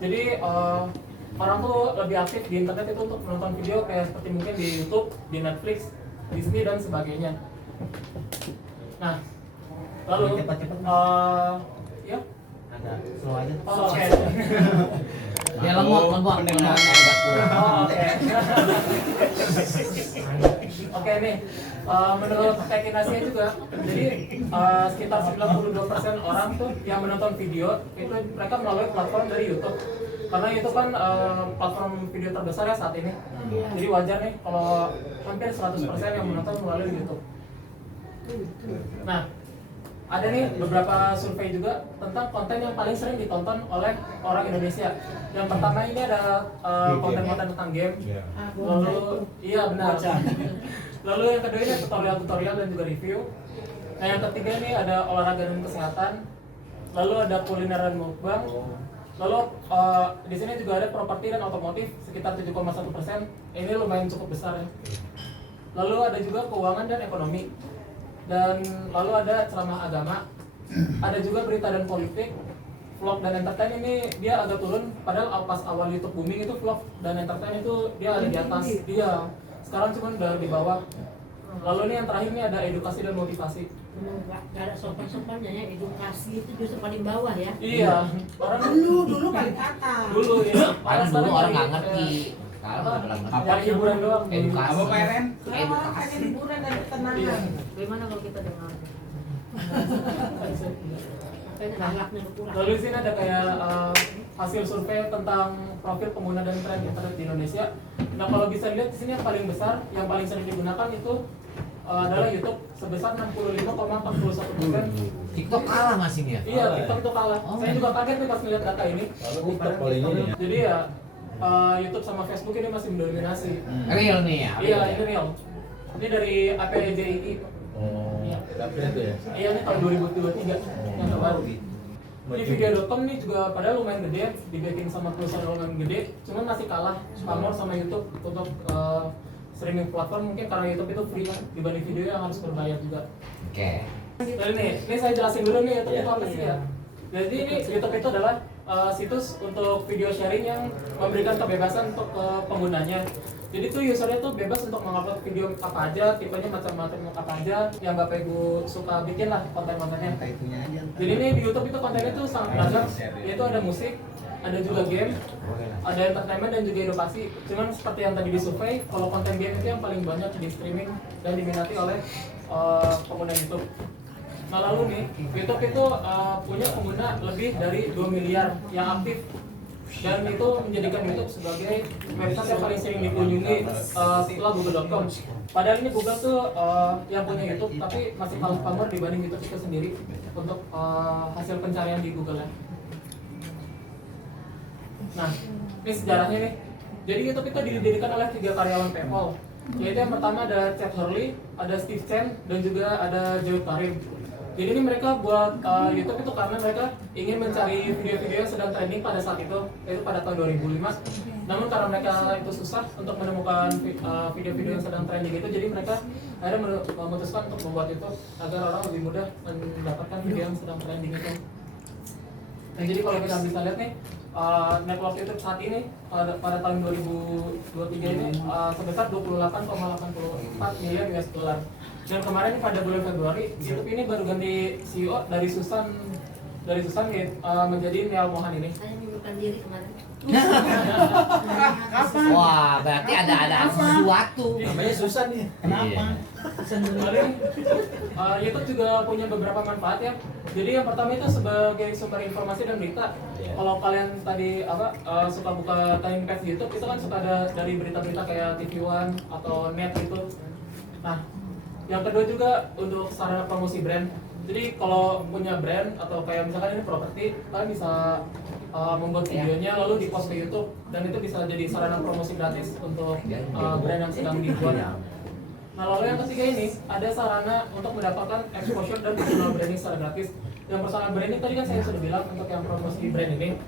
Jadi orang tuh lebih aktif di internet itu untuk menonton video kayak seperti mungkin di YouTube, di Netflix, Disney dan sebagainya. Nah, lalu ya ada slow aja. oke. Ya lemot. Oke. Oke nih, menurut Tech In Asia juga, jadi sekitar 92% orang tuh yang menonton video itu mereka melalui platform dari YouTube. Karena YouTube kan platform video terbesar ya saat ini. Jadi wajar nih kalau hampir 100% yang menonton melalui YouTube. Nah, ada nih beberapa survei juga tentang konten yang paling sering ditonton oleh orang Indonesia. Yang pertama ini ada konten-konten tentang game. Lalu, iya benar. Lalu yang kedua ini tutorial-tutorial dan juga review. Nah yang ketiga ini ada olahraga dan kesehatan. Lalu ada kuliner dan mukbang. Lalu di sini juga ada properti dan otomotif sekitar 7,1%. Ini lumayan cukup besar ya. Lalu ada juga keuangan dan ekonomi. Dan lalu ada ceramah agama, ada juga berita dan politik, vlog dan entertain ini dia agak turun, padahal pas awal YouTube booming itu vlog dan entertain itu dia ada di atas, dia sekarang cuma udah di bawah. Lalu ini yang terakhir ini ada edukasi dan motivasi. Gak ada sopan-sopannya ya, edukasi itu justru paling bawah ya. Iya, orang dulu paling atas. dulu ya, Padahal dulu orang nggak ngerti. Cari hiburan doang. Edukasi. Apa Pak Eren? Kalau orang pengen hiburan dan ketenangan. Bagaimana kalau kita dengar? Apa ini akhlaknya kurang? Lalu di sini ada kayak hasil survei tentang profil pengguna dan tren internet di Indonesia. Nah kalau bisa dilihat di sini yang paling besar, yang paling sering digunakan itu adalah YouTube sebesar 65,41%. TikTok kalah masih nih ya? Iya, TikTok itu kalah. Saya juga kaget nih pas ngeliat data ini. TikTok paling ini ya. Jadi ya YouTube sama Facebook ini masih mendominasi. Real nih ya? Iya, ini real. Ini dari APJI. Oh, Iya. update tuh ya. Iya, ini tahun 2023 yang terbaru. Ini video.com nih juga padahal lumayan gede, di backing sama perusahaan lumayan gede, cuman masih kalah pamor sama YouTube untuk streaming platform, mungkin karena YouTube itu free kan dibanding video yang harus berbayar juga. Oke. Jadi ini saya jelasin dulu nih YouTube itu apa sih ya. Jadi ini YouTube itu adalah situs untuk video sharing yang memberikan kebebasan untuk penggunanya. Jadi tuh usernya tuh bebas untuk mengupload video apa aja, tipenya macam-macam apa aja yang Bapak Ibu suka bikin lah konten-kontennya. Jadi ini di YouTube itu kontennya tuh sangat beragam, yaitu ada musik, ada juga game, ada entertainment dan juga edukasi. Cuman seperti yang tadi di survei, kalau konten game itu yang paling banyak di streaming dan diminati oleh pengguna YouTube. Nah lalu nih, YouTube itu punya pengguna lebih dari 2 miliar yang aktif. Dan itu menjadikan YouTube sebagai website yang paling sering dikunjungi setelah Google.com. Padahal ini Google tuh yang punya YouTube, tapi masih kalah pamor dibanding YouTube itu sendiri untuk hasil pencarian di Google ya. Nah, ini sejarahnya nih. Jadi YouTube itu didirikan oleh 3 karyawan PayPal. Yaitu yang pertama ada Chad Hurley, ada Steve Chen, dan juga ada Joe Karim. Jadi ini mereka buat YouTube itu karena mereka ingin mencari video-video yang sedang trending pada saat itu, yaitu pada tahun 2005. Namun karena mereka itu susah untuk menemukan video-video yang sedang trending itu, jadi mereka akhirnya memutuskan untuk membuat itu agar orang lebih mudah mendapatkan video yang sedang trending itu. Nah, jadi kalau kita bisa lihat nih, network YouTube saat ini pada tahun 2023 ini sebesar 28,84 miliar US dollar. Dan kemarin pada bulan Februari, YouTube ini baru ganti CEO dari Susan menjadi Neal Mohan ini. Saya mengundurkan diri kemarin. Wah, berarti ada sesuatu. Namanya Susan nih. Kenapa? Lalu YouTube juga punya beberapa manfaat ya. Jadi yang pertama itu sebagai sumber informasi dan berita. Kalau kalian tadi suka buka timepad YouTube, itu kan suka ada dari berita-berita kayak TV One atau Net gitu. Nah, yang kedua juga untuk sarana promosi brand. Jadi kalau punya brand atau kayak misalkan ini properti, kalian bisa membuat videonya lalu di-post ke YouTube, dan itu bisa jadi sarana promosi gratis untuk brand yang sedang dibuat. Nah lalu yang ketiga ini ada sarana untuk mendapatkan exposure dan personal branding secara gratis. Yang personal branding tadi kan saya sudah bilang untuk yang promosi brand ini.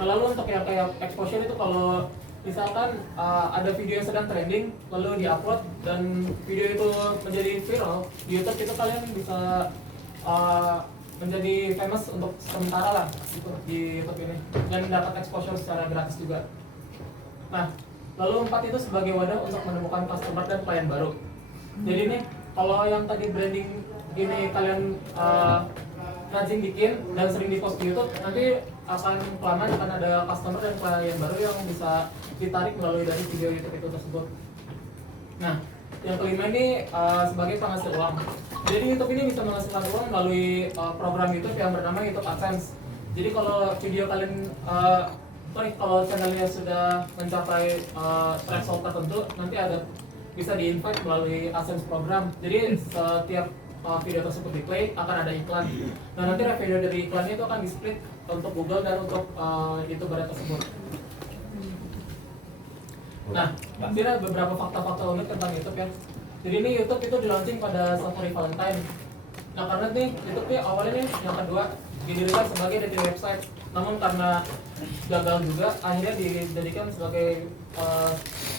Nah lalu untuk yang kayak exposure itu kalau misalkan ada video yang sedang trending lalu diupload dan video itu menjadi viral di YouTube, itu kalian bisa menjadi famous untuk sementara lah gitu di YouTube ini dan dapat exposure secara gratis juga. Nah, lalu 4 itu sebagai wadah untuk menemukan customer dan klien baru. Jadi nih kalau yang tadi branding ini kalian rajin bikin dan sering di post di YouTube, nanti akan kelamaan akan ada customer dan klien baru yang bisa ditarik melalui dari video YouTube itu tersebut. Nah, yang kelima ini sebagai penghasil uang. Jadi YouTube ini bisa menghasilkan uang melalui program YouTube yang bernama YouTube AdSense. Jadi kalau video kalian, kalau channelnya sudah mencapai threshold tertentu, nanti ada bisa di-invite melalui AdSense program. Jadi setiap video tersebut di-play akan ada iklan. Nah nanti revenue dari iklannya itu akan di-split untuk Google dan untuk YouTuber tersebut. Nah, ini ada beberapa fakta-fakta unik tentang YouTube ya. Jadi ini YouTube itu di-launching pada 1 hari Valentine. Nah karena nih YouTube nih awalnya nih yang kedua didirikan sebagai dating website. Namun karena gagal juga, akhirnya dijadikan sebagai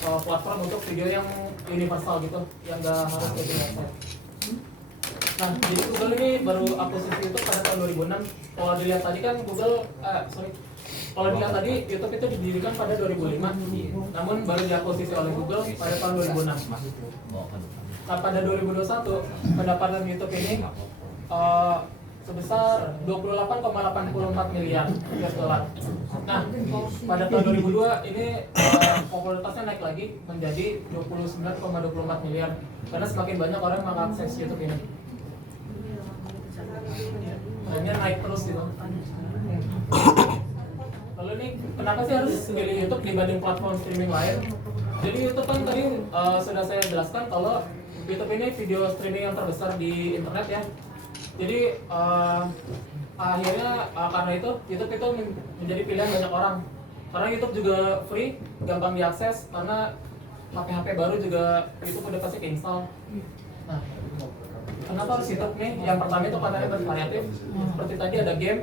platform untuk video yang universal gitu, yang gak harus dating website. Nah, jadi Google ini baru akuisisi YouTube pada tahun 2006. Kalau dilihat tadi kan kalau dilihat tadi YouTube itu didirikan pada 2005. Namun baru diakuisisi oleh Google pada tahun 2006. Nah, pada 2021 pendapatan YouTube ini sebesar 28,84 miliar US dollar. Nah, pada tahun 2002 ini popularitasnya naik lagi menjadi 29,24 miliar karena semakin banyak orang mengakses YouTube ini. Hanya naik terus gitu. Lalu nih, kenapa sih harus pilih YouTube dibanding platform streaming lain? Jadi YouTube kan tadi sudah saya jelaskan kalau YouTube ini video streaming yang terbesar di internet ya. Jadi akhirnya karena itu YouTube itu menjadi pilihan banyak orang. Karena YouTube juga free, gampang diakses karena HP baru juga YouTube udah pasti keinstall. Nah, kenapa harus YouTube nih? Yang pertama itu kontennya bervariatif. Seperti tadi ada game,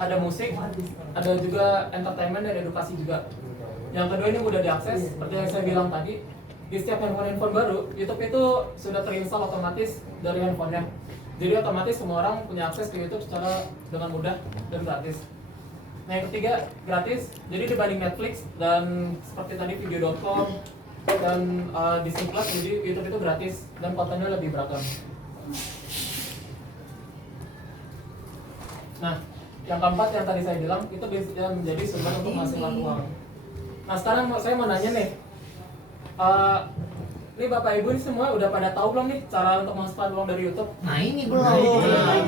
ada musik, ada juga entertainment dan edukasi juga. Yang kedua ini mudah diakses, seperti yang saya bilang tadi. Di setiap handphone baru, YouTube itu sudah terinstall otomatis dari handphonenya. Jadi otomatis semua orang punya akses ke YouTube secara dengan mudah dan gratis. Nah yang ketiga, gratis. Jadi dibanding Netflix dan seperti tadi video.com dan Disney Plus, jadi YouTube itu gratis dan kontennya lebih beragam. Nah, yang keempat yang tadi saya bilang itu bisa menjadi sumber untuk menghasilkan uang. Nah sekarang saya mau nanya nih, ini Bapak Ibu ini semua udah pada tahu belum nih cara untuk menghasilkan uang dari YouTube? Nah ini belum.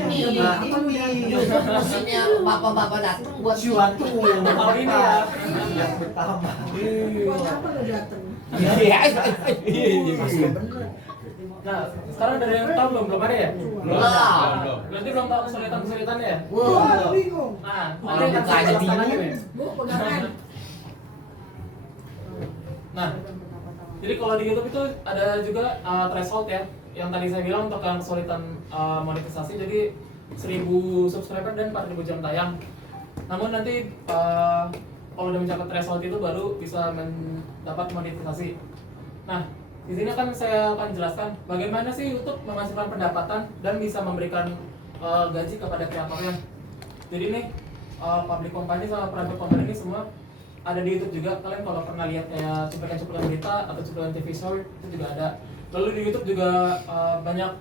Ini YouTube mesinnya bapak-bapak datang buat Suatu Oh ini ya. yang pertama. Buat apa lu dateng? Iya. Nah sekarang dari yang tahu belum ada ya? Belum. Berarti belum tahu kesulitannya ya? Wah, bingung. Nah, Orang nanti akan buka saya aja jelaskan lagi bingung. nih. Bu, pegangan. Nah, jadi kalau di YouTube itu ada juga threshold ya, yang tadi saya bilang untuk yang kesulitan monetisasi, jadi 1000 subscriber dan 4000 jam tayang. Namun nanti kalau udah mencapai threshold itu baru bisa mendapat monetisasi. Nah, di sini kan saya akan jelaskan bagaimana sih YouTube menghasilkan pendapatan dan bisa memberikan gaji kepada kreatornya. Jadi nih public company sama private company ini semua ada di YouTube juga. Kalian kalau pernah lihat kayak cuplikan-cuplikan berita atau cuplikan TV show itu juga ada. Lalu di YouTube juga banyak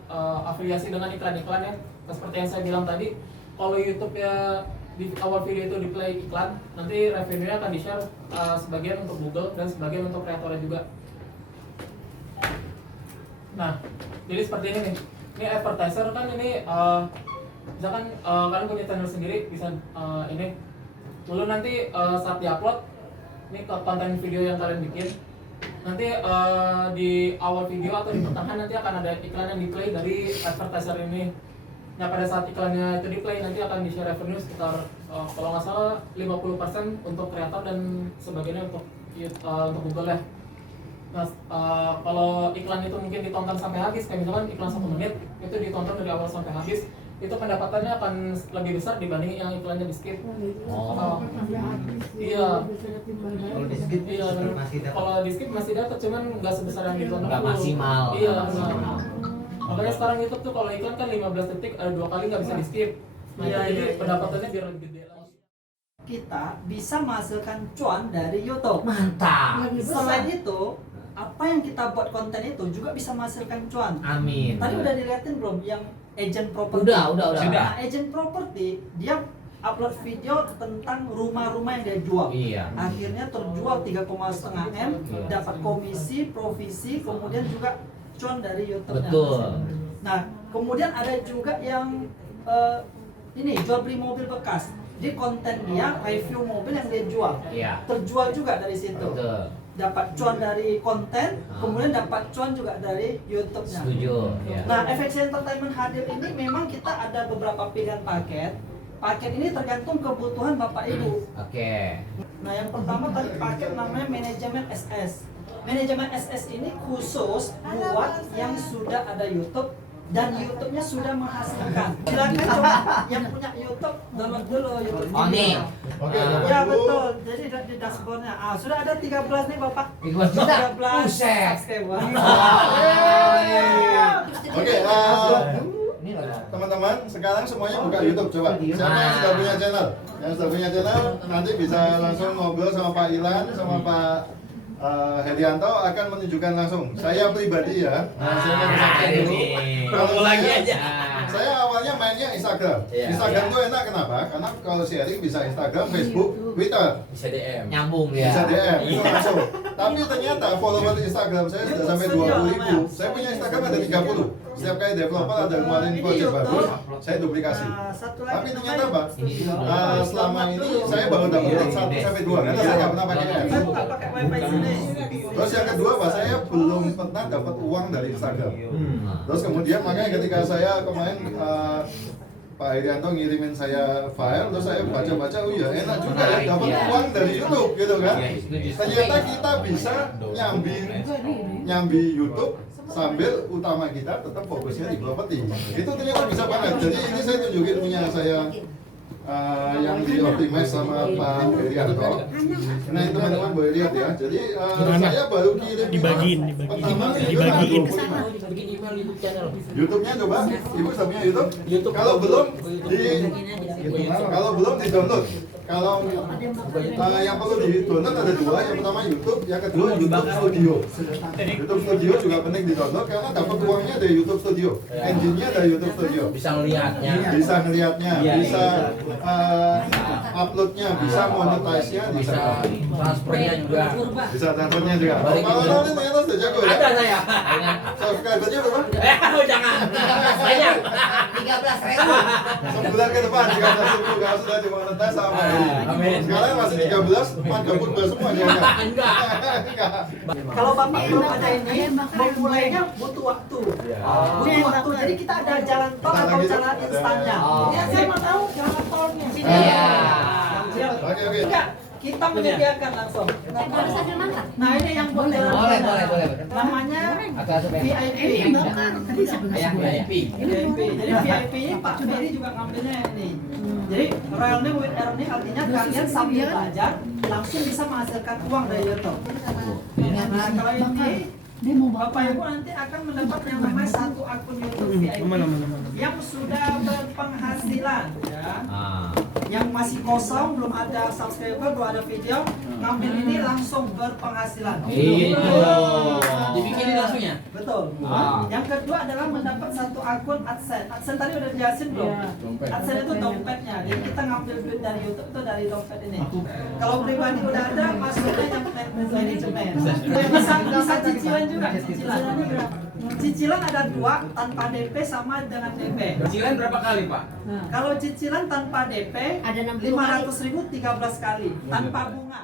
afiliasi dengan iklan-iklan ya. Seperti yang saya bilang tadi, kalau YouTube ya di awal video itu di play iklan, nanti revenue-nya akan di-share sebagian untuk Google dan sebagian untuk kreatornya juga. Nah, jadi seperti ini nih. Ini advertiser kan ini misalkan kalian punya channel sendiri bisa ini. Lalu nanti saat diupload ini konten video yang kalian bikin, nanti di awal video atau di pertengahan nanti akan ada iklan yang di-play dari advertiser ini. Nah pada saat iklannya itu di-play nanti akan di-share revenue sekitar kalau nggak salah 50% untuk kreator dan sebagiannya untuk Google ya. Nah kalau iklan itu mungkin ditonton sampai habis, kayak misalkan iklan 1 menit itu ditonton dari awal sampai habis, itu pendapatannya akan lebih besar dibanding yang iklannya di skip. Oh. Iya. Kalau di skip Iya, masih dapat. kalau di skip masih dapat, cuman nggak sebesar yang ditonton. Nggak maksimal. Iya, Nggak maksimal. makanya sekarang YouTube tuh kalau iklan kan 15 detik ada 2 kali nggak bisa di skip. Iya, ini pendapatannya biar lebih gede lagi. Kita bisa menghasilkan cuan dari YouTube. Mantap. Lebih besar. Selain itu, apa yang kita buat konten itu juga bisa menghasilkan cuan. Amin. Tadi udah dilihatin belum yang agent property? Udah. Nah, agent property dia upload video tentang rumah-rumah yang dia jual. Iya. Akhirnya terjual 3,5 M, Iya. dapat komisi, provisi, kemudian juga cuan dari YouTube-nya. Betul. Nah, kemudian ada juga yang ini jual beli mobil bekas. Di konten dia review mobil yang dia jual. Iya. Terjual juga dari situ. Betul. Dapat cuan dari konten, kemudian dapat cuan juga dari YouTube-nya. Setuju. Ya. Nah, FX Entertainment hadir ini memang kita ada beberapa pilihan paket. Paket ini tergantung kebutuhan Bapak Ibu. Oke. Nah, yang pertama tadi paket namanya manajemen SS. Manajemen SS ini khusus buat yang sudah ada YouTube dan YouTube-nya sudah menghasilkan. Silakan coba yang punya YouTube download dulu YouTube. Oh, nih. Oke, Ya betul. Jadi di dashboardnya. Sudah ada 13 nih Bapak. 13 juta? 13 Buset. subscriber. Oke, Ini loh. teman-teman, sekarang semuanya buka YouTube coba. Siapa yang sudah punya channel? Yang sudah punya channel nanti bisa langsung ngobrol sama Pak Ilan, sama Pak Hedianto akan menunjukkan langsung. Saya pribadi ya. Saya mau sampaikan dulu. Kalau saya awalnya mainnya Instagram. Iya. Instagram tuh enak kenapa? Karena kalau sharing bisa Instagram, Facebook, Twitter. Bisa DM. Nyambung ya. Bisa DM itu langsung. Tapi ternyata follower Instagram saya sudah sampai 20.000. Saya punya Instagram ada 30. Setiap kali developer ada ngeluarin Ini project YouTube. bagus, saya duplikasi. Nah, satu lagi Tapi ternyata apa? namanya- Selama ini saya baru dapat 1 sampai 2 karena saya nggak pernah pakai ads. Saya bukan pakai wifi sini. Terus yang kedua Pak, saya belum pernah dapat uang dari Instagram. Terus kemudian makanya ketika saya kemarin Pak Irianto ngirimin saya file, terus saya baca-baca, oh iya enak juga ya dapat uang dari YouTube gitu kan. Ternyata kita bisa nyambi YouTube sambil utama kita tetap fokusnya di properti. Itu ternyata bisa banget. Jadi ini saya tunjukin punya saya yang di optimize sama Pak Irianto. Nah itu teman-teman boleh lihat ya. Jadi saya baru kirim Dibagiin. pertama ini Dibagiin. 25. Bikin email YouTube channel. YouTube-nya coba, Ibu sudah punya YouTube? YouTube. Kalau belum di download. Kalau yang perlu di download ada 2, yang pertama YouTube, yang kedua YouTube Studio. YouTube Studio juga penting di download karena dapat uangnya dari YouTube Studio. Engine-nya dari YouTube Studio. Bisa ngelihatnya. Bisa ngelihatnya, Iya. bisa uploadnya, bisa monetize-nya, Bisa transfernya juga. bisa transfernya juga. Balik Kalau juga. nanti ternyata sudah jago ya. Ada saya. Subscriber-nya berapa? Jangan. Banyak. 13.000. Sebulan ke depan 13.000 kalau sudah dimonetize sama Heri. Amin. Sekarang masih 13, gabut semua dia kan? Enggak. Enggak. Kalau Bapak belum ada ini, memulainya butuh waktu. Butuh waktu. Jadi kita ada jalan tol Bentar atau lagi, jalan ada. instannya. Ya, saya mau tahu jalan tolnya. Iya. Oke. Enggak, kita menyediakan langsung. Boleh sambil makan? Nah ini yang buat jalan Boleh. Namanya Atau langsung ya. VIP. Ayah VIP. VIP. Jadi VIP ini Pak Ferry juga ngambilnya ini. Jadi royalnya with earning artinya kalian sambil belajar langsung bisa menghasilkan uang dari YouTube. Nah kalau ini Bapak Ibu nanti akan mendapat yang namanya satu akun YouTube VIP yang sudah berpenghasilan ya. Yang masih kosong, belum ada subscriber, belum ada video, ngambil ini langsung berpenghasilan. Gitu. Dibikinin langsungnya. Betul. Yang kedua adalah mendapat satu akun AdSense. AdSense tadi udah dijelasin belum? AdSense itu dompetnya. Jadi kita ngambil duit dari YouTube itu dari dompet ini. Kalau pribadi udah ada, masuknya yang manajemen. Bisa cicilan juga. Cicilan ada 2, tanpa DP sama dengan DP. Cicilan berapa kali, Pak? Kalau cicilan tanpa DP Ada 60 500.000 13 kali tanpa bunga.